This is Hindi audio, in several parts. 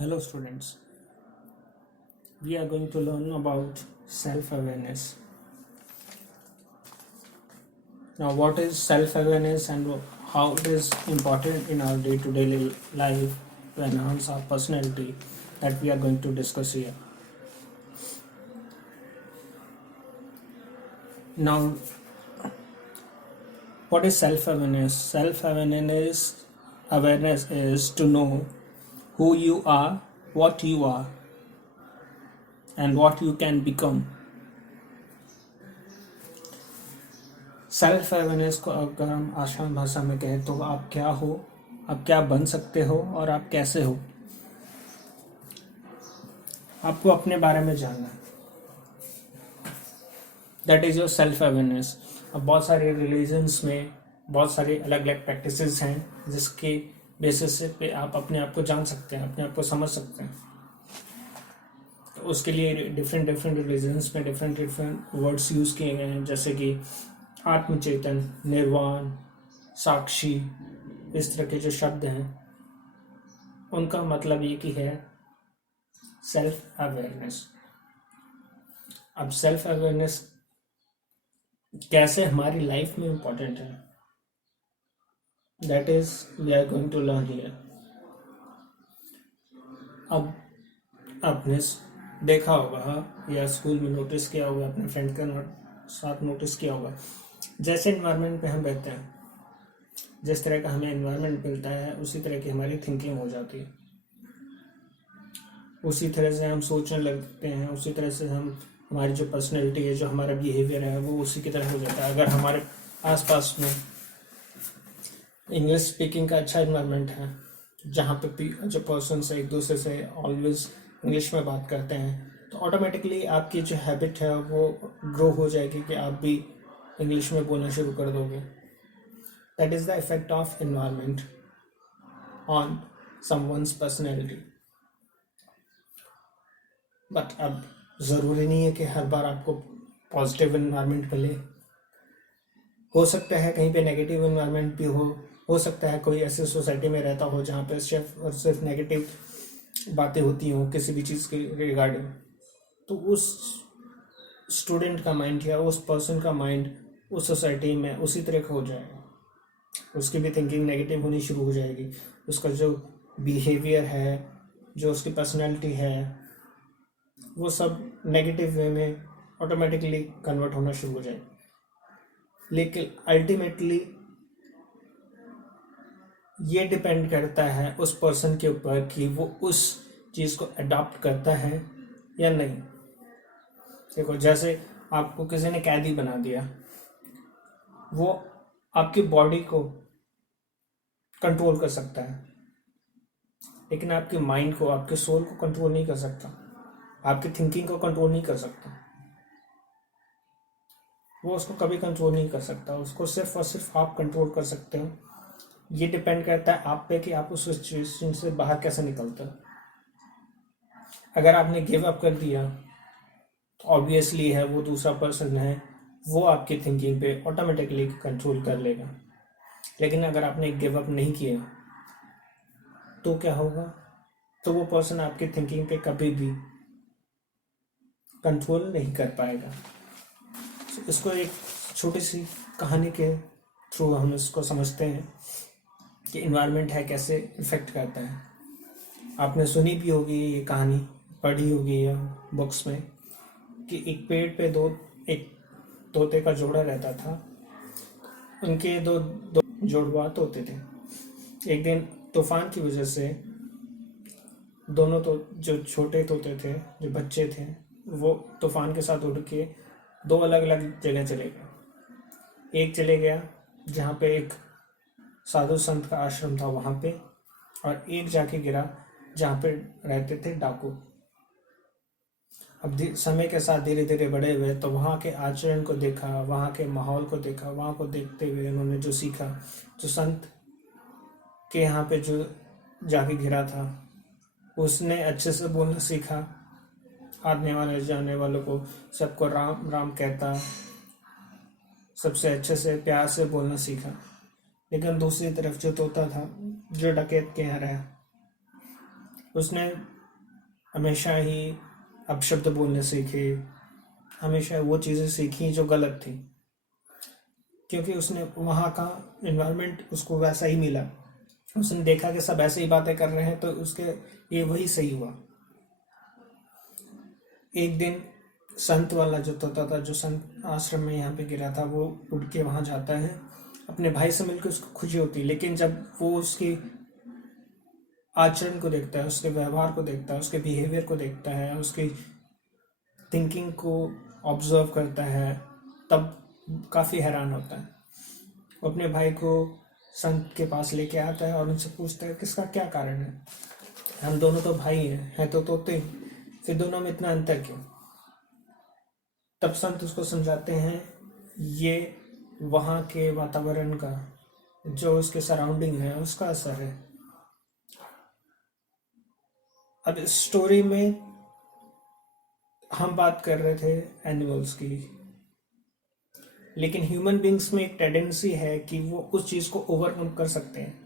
Hello students, we are going to learn about self-awareness. Now what is self-awareness and how it is important in our day-to-day life to enhance our personality that we are going to discuss here. Now what is self-awareness? Awareness is to know who you are, what you are and what you can become. Self awareness को अगर हम आसान भाषा में कहें तो आप क्या हो, आप क्या बन सकते हो और आप कैसे हो, आपको अपने बारे में जानना है. That is your self awareness. अब बहुत सारे रिलीजन्स में बहुत सारे अलग अलग प्रैक्टिसेस हैं जिसके बेसिस पे आप अपने आप को जान सकते हैं, अपने आप को समझ सकते हैं. तो उसके लिए डिफरेंट रिलीजन्स में डिफरेंट वर्ड्स यूज़ किए गए हैं, जैसे कि आत्मचेतन, निर्वाण, साक्षी. इस तरह के जो शब्द हैं उनका मतलब एक ही है, सेल्फ अवेयरनेस. अब सेल्फ अवेयरनेस कैसे हमारी लाइफ में इम्पोर्टेंट है, that is we are going to learn here. अब आपने देखा होगा या स्कूल में नोटिस किया होगा, अपने फ्रेंड के साथ नोटिस किया होगा, जैसे इन्वायरमेंट पे हम रहते हैं, जिस तरह का हमें इन्वायरमेंट मिलता है उसी तरह की हमारी थिंकिंग हो जाती है, उसी तरह से हम सोचने लगते हैं, उसी तरह से हमारी जो पर्सनैलिटी है, जो हमारा बिहेवियर है वो उसी की तरह हो जाता है. अगर हमारे आसपास में इंग्लिश स्पीकिंग का अच्छा इन्वायरमेंट है, जहाँ पे जो पर्सन से एक दूसरे से ऑलवेज इंग्लिश में बात करते हैं, तो ऑटोमेटिकली आपकी जो हैबिट है वो ग्रो हो जाएगी कि आप भी इंग्लिश में बोलना शुरू कर दोगे. That is the effect of environment on someone's personality. But अब ज़रूरी नहीं है कि हर बार आपको पॉजिटिव एनवायरनमेंट मिले. हो सकता है कहीं पे नेगेटिव एनवायरनमेंट भी हो सकता है कोई ऐसी सोसाइटी में रहता हो जहाँ पे सिर्फ नेगेटिव बातें होती हों किसी भी चीज़ के रिगार्डिंग. तो उस स्टूडेंट का माइंड या उस पर्सन का माइंड उस सोसाइटी में उसी तरह का हो जाएगा, उसकी भी थिंकिंग नेगेटिव होनी शुरू हो जाएगी. उसका जो बिहेवियर है, जो उसकी पर्सनैलिटी है, वो सब नेगेटिव वे में ऑटोमेटिकली कन्वर्ट होना शुरू हो जाएगा. लेकिन अल्टीमेटली ये डिपेंड करता है उस पर्सन के ऊपर कि वो उस चीज़ को अडॉप्ट करता है या नहीं. देखो, जैसे आपको किसी ने कैदी बना दिया, वो आपकी बॉडी को कंट्रोल कर सकता है लेकिन आपके माइंड को, आपके सोल को कंट्रोल नहीं कर सकता, आपकी थिंकिंग को कंट्रोल नहीं कर सकता. वो उसको कभी कंट्रोल नहीं कर सकता, उसको सिर्फ और सिर्फ आप कंट्रोल कर सकते हो. ये डिपेंड करता है आप पे कि आप उस सिचुएशन से बाहर कैसे निकलते हो. अगर आपने गिव अप कर दिया तो ऑब्वियसली है वो दूसरा पर्सन है, वो आपकी थिंकिंग पे ऑटोमेटिकली कंट्रोल कर लेगा. लेकिन अगर आपने गिव अप नहीं किया तो क्या होगा, तो वो पर्सन आपकी थिंकिंग पे कभी भी कंट्रोल नहीं कर पाएगा. इसको एक छोटी सी कहानी के थ्रू हम इसको समझते हैं कि इन्वायरमेंट है कैसे इफेक्ट करता है. आपने सुनी भी होगी ये कहानी, पढ़ी होगी या बुक्स में, कि एक पेड़ पे एक तोते का जोड़ा रहता था. उनके दो जोड़वा तोते थे. एक दिन तूफान की वजह से दोनों तो जो छोटे तोते थे, जो बच्चे थे, वो तूफान के साथ उड़ के दो अलग अलग जगह चले गए. एक चले गया जहाँ पे एक साधु संत का आश्रम था वहाँ पे, और एक जाके गिरा जहाँ पे रहते थे डाकू. अब समय के साथ धीरे धीरे बड़े हुए तो वहाँ के आचरण को देखा, वहाँ के माहौल को देखा, वहाँ को देखते हुए उन्होंने जो सीखा, जो संत के यहाँ पे जो जाके गिरा था उसने अच्छे से बोलना सीखा, आने वाले जाने वालों को सबको राम राम कहता, सबसे अच्छे से प्यार से बोलना सीखा. लेकिन दूसरी तरफ जो तोता था, जो डकैत के यहाँ रहा, उसने हमेशा ही अपशब्द बोलने सीखे, हमेशा वो चीज़ें सीखी जो गलत थी, क्योंकि उसने वहाँ का इन्वायरमेंट उसको वैसा ही मिला। उसने देखा कि सब ऐसे ही बातें कर रहे हैं, तो उसके ये वही सही हुआ। एक दिन संत वाला जो तोता था, जो संत आश्रम में यहाँ पे गिरा था, वो उड़ के वहाँ जाता है, अपने भाई से मिलकर उसको खुशी होती है। लेकिन जब वो उसकी आचरण को देखता है, उसके व्यवहार को देखता है, उसके बिहेवियर को देखता है, उसकी थिंकिंग को ऑब्जर्व करता है, तब काफ़ी हैरान होता है। वो अपने भाई को संत के पास लेके आता है और उनसे पूछता है किसका क्या कारण है, हम दोनों तो भाई हैं तो तोते, फिर दोनों में इतना अंतर क्यों। तब संत उसको समझाते हैं ये वहाँ के वातावरण का, जो उसके सराउंडिंग है, उसका असर है। अब इस स्टोरी में हम बात कर रहे थे एनिमल्स की, लेकिन ह्यूमन बींग्स में एक टेंडेंसी है कि वो उस चीज़ को ओवरकम कर सकते हैं।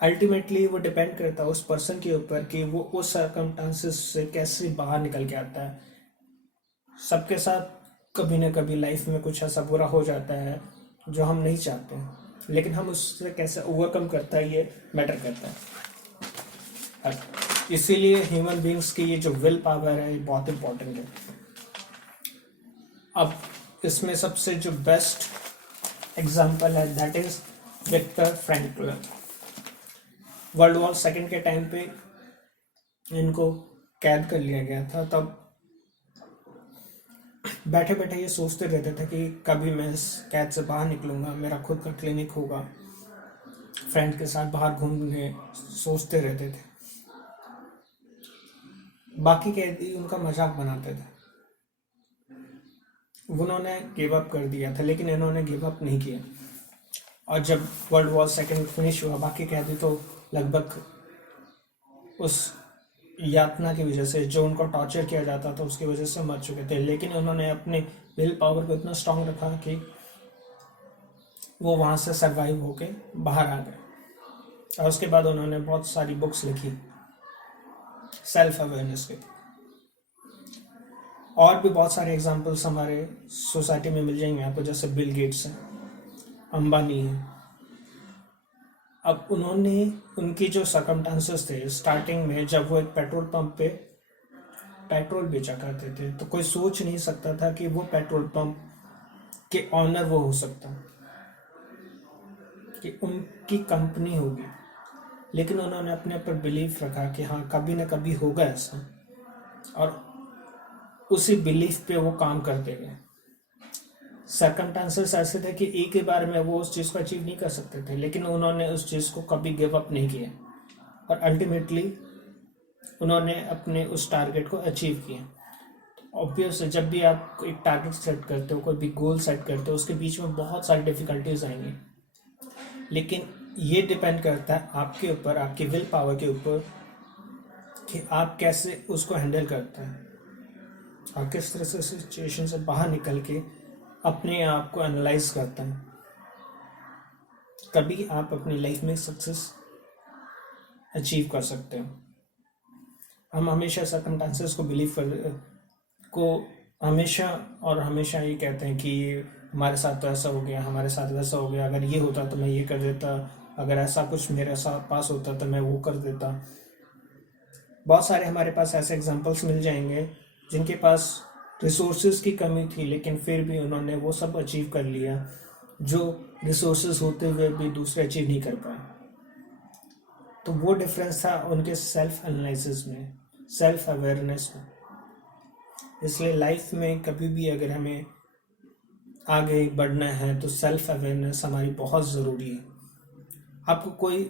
अल्टीमेटली वो डिपेंड करता है उस पर्सन के ऊपर कि वो उस सर्कमस्टांसेस से कैसे बाहर निकल के आता है। सबके साथ कभी ना कभी लाइफ में कुछ ऐसा बुरा हो जाता है जो हम नहीं चाहते हैं, लेकिन हम उससे कैसे ओवरकम करता है ये मैटर करता है। इसीलिए ह्यूमन बींग्स की ये जो विल पावर है ये बहुत इंपॉर्टेंट है। अब इसमें सबसे जो बेस्ट एग्जाम्पल है that is Victor Frankl. World war second के टाइम पे इनको कैद कर लिया गया था। तब बैठे बैठे ये सोचते रहते थे कि कभी मैं इस कैद से बाहर निकलूंगा, मेरा खुद का क्लिनिक होगा, फ्रेंड के साथ बाहर घूमने सोचते रहते थे। बाकी कैदी उनका मजाक बनाते थे। उन्होंने गिव अप कर दिया था, लेकिन इन्होंने गिव अप नहीं किया। और जब वर्ल्ड वॉर सेकेंड फिनिश हुआ, बाकी कैदी तो लगभग उस यातना की वजह से, जो उनको टॉर्चर किया जाता था उसकी वजह से मर चुके थे। लेकिन उन्होंने अपने विल पावर को इतना स्ट्रांग रखा कि वो वहाँ से सर्वाइव होके बाहर आ गए। और उसके बाद उन्होंने बहुत सारी बुक्स लिखी सेल्फ अवेयरनेस के। और भी बहुत सारे एग्जांपल्स हमारे सोसाइटी में मिल जाएंगे आपको, जैसे बिल गेट्स हैं, अंबानी है। अब उन्होंने, उनकी जो सर्कमस्टांसेस थे स्टार्टिंग में, जब वो एक पेट्रोल पंप पे पेट्रोल बेचा करते थे, तो कोई सोच नहीं सकता था कि वो पेट्रोल पंप के ऑनर वो हो सकता, कि उनकी कंपनी होगी। लेकिन उन्होंने अपने ऊपर बिलीफ रखा कि हाँ कभी ना कभी होगा ऐसा, और उसी बिलीफ पे वो काम करते गए। सर्कमस्टांसेस ऐसे थे कि एक ही बार में वो उस चीज़ को अचीव नहीं कर सकते थे, लेकिन उन्होंने उस चीज़ को कभी गिव अप नहीं किया, और अल्टीमेटली उन्होंने अपने उस टारगेट को अचीव किया। ऑब्वियस है, जब भी आप एक टारगेट सेट करते हो, कोई भी गोल सेट करते हो, उसके बीच में बहुत सारी डिफिकल्टीज आएंगी, लेकिन ये डिपेंड करता है आपके ऊपर, आपकी विल पावर के ऊपर, कि आप कैसे उसको हैंडल करते हैं और किस तरह से सिचुएशन से बाहर निकल के अपने आप को एनालाइज करते हैं। तभी आप अपनी लाइफ में सक्सेस अचीव कर सकते हो। हम हमेशा सर्कमस्टांसेस को बिलीव को हमेशा और हमेशा ये कहते हैं कि हमारे साथ तो ऐसा हो गया, हमारे साथ वैसा हो गया, अगर ये होता तो मैं ये कर देता, अगर ऐसा कुछ मेरे साथ पास होता तो मैं वो कर देता। बहुत सारे हमारे पास ऐसे एग्जांपल्स मिल जाएंगे जिनके पास रिसोर्सेज की कमी थी, लेकिन फिर भी उन्होंने वो सब अचीव कर लिया जो रिसोर्सेज होते हुए भी दूसरे अचीव नहीं कर पाए। तो वो डिफरेंस था उनके सेल्फ एनालिसिस में, सेल्फ अवेयरनेस में। इसलिए लाइफ में कभी भी अगर हमें आगे बढ़ना है तो सेल्फ अवेयरनेस हमारी बहुत ज़रूरी है। आपको कोई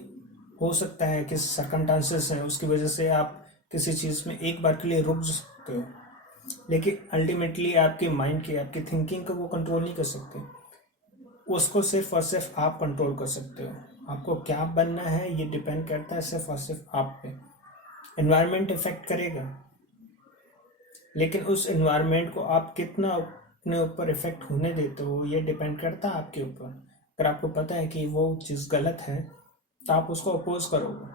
हो सकता है कि सर्कमस्टांसेस हैं उसकी वजह से आप किसी चीज़ में एक बार के लिए रुक सकते हो, लेकिन अल्टीमेटली आपके माइंड की, आपकी थिंकिंग को वो कंट्रोल नहीं कर सकते। उसको सिर्फ और सिर्फ आप कंट्रोल कर सकते हो। आपको क्या बनना है ये डिपेंड करता है सिर्फ और सिर्फ आप पे। एनवायरनमेंट इफेक्ट करेगा, लेकिन उस एनवायरनमेंट को आप कितना अपने ऊपर इफेक्ट होने देते हो ये डिपेंड करता है आपके ऊपर। अगर आपको पता है कि वो चीज़ गलत है तो आप उसको अपोज करोगे।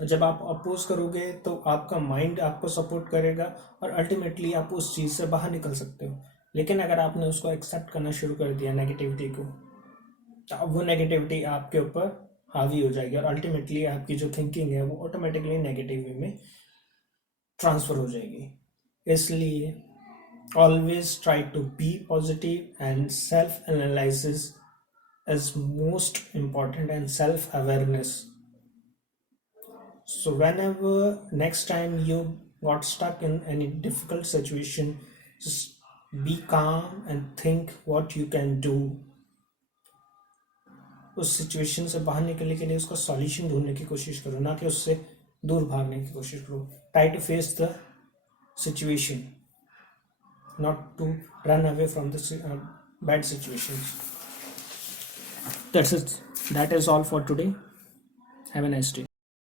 और जब आप अपोज करोगे तो आपका माइंड आपको सपोर्ट करेगा और अल्टीमेटली आप उस चीज़ से बाहर निकल सकते हो। लेकिन अगर आपने उसको एक्सेप्ट करना शुरू कर दिया नेगेटिविटी को, तो अब वो नेगेटिविटी आपके ऊपर हावी हो जाएगी और अल्टीमेटली आपकी जो थिंकिंग है वो ऑटोमेटिकली नेगेटिव वे में ट्रांसफ़र हो जाएगी। इसलिए always try to be positive and self analysis is most important, and self awareness. So whenever next time you got stuck in any difficult situation, just be calm and think what you can do उस सिचुएशन से बाहर निकलने के लिए। उसका सॉल्यूशन ढूंढने की कोशिश करो, ना कि उससे दूर भागने की कोशिश करो। Try to face the situation, not to run away from the bad situations. That's it. That is all for today. Have a nice day.